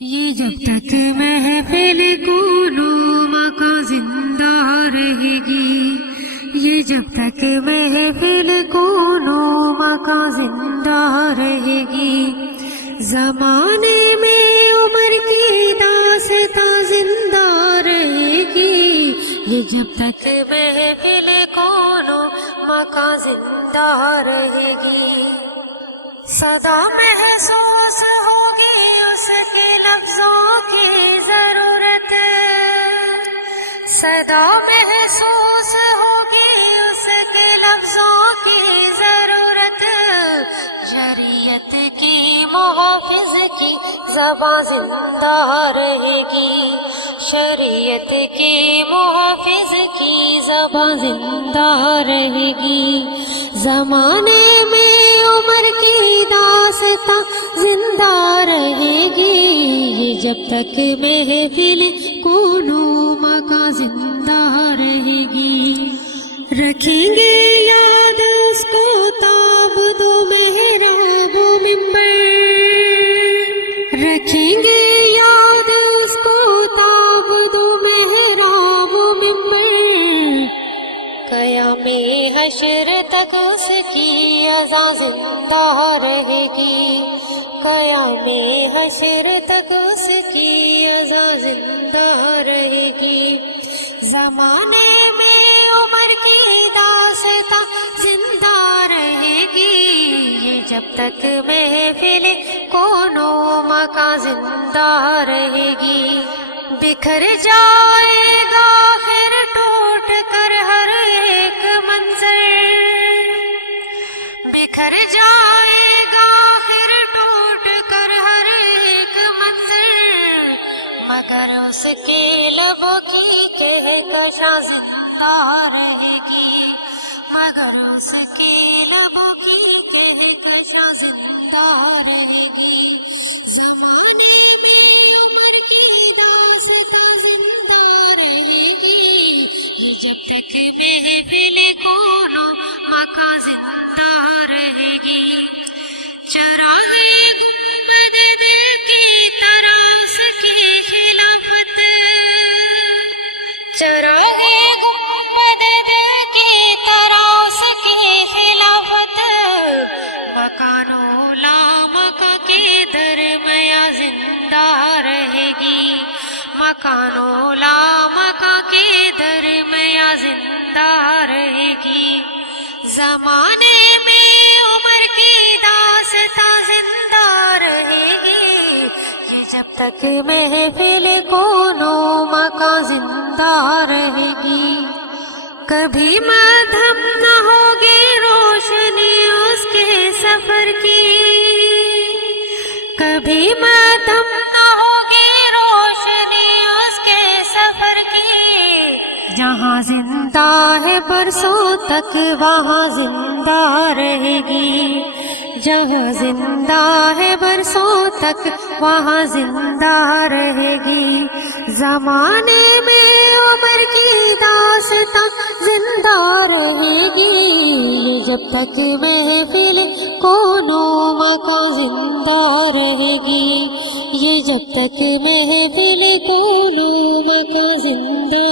یہ جب تک محفل کونو کا زندہ رہے گی، یہ جب تک محفل کونو کا زندہ رہے گی، زمانے میں عمر کی داستاں زندہ رہے گی، یہ جب تک محفل کونو کا زندہ رہے گی، صدا محسوس ہوگی اس کے لفظوں کی ضرورت، صدا محسوس ہوگی اس کے لفظوں کی ضرورت، شریعت کی محافظ کی زباں زندہ رہے گی، شریعت کی محافظ کی زباں زندہ رہے گی، زمانے میں عمر کی داستاں زندہ رہے گی، یہ جب تک محفل کونو کا زندہ رہے گی، رکھیں گے یاد اس کو تعبد و محراب و منبر، رکھیں گے یاد اس کو تعبد و محراب و منبر، قیام حشر تک اس کی اذان زندہ رہے گی، قیام حشر تک اس کی اذان زندہ رہے گی، زمانے میں عمر کی داستاں زندہ رہے گی، یہ جب تک محفل کونو کا زندہ رہے گی، بکھر جائے گا پھر ٹوٹ کر ہر ایک منظر، بکھر جائے گا پھر ٹوٹ کر ہر ایک منظر، مگر اس کے لبوں کی کہکشاں زندہ رہے گی، مگر اس کے لبوں کی کہکشاں زندہ رہے گی، زمانے میں عمر کی داستاں زندہ رہے گی، یہ جب تک محفل کونو کا زندہ رہے گی، چراغ گنبد دل کی طرح اس کی خلافت، چراغ گنبد دل کی طرح اس کی خلافت، مکان و لامکاں کے درمیاں زندہ رہے گی، مکان و لامکاں کے درمیاں زندہ رہے گی، زمانے میں عمر کی داستاں زندہ رہے گی، یہ جب تک محفل کونو کا زندہ رہے گی، کبھی مدھم نہ ہوگی روشنی اس کے سفر کی، کبھی مدھم نہ ہوگی روشنی اس کے سفر کی، جہاں زندہ ہے برسوں تک وہاں زندہ رہے گی، جہاں زندہ ہے برسوں تک وہاں زندہ رہے گی، زمانے میں عمر کی داستاں زندہ رہے گی، یہ جب تک محفل کونو کا زندہ رہے گی، یہ جب تک محفل کونو کا زندہ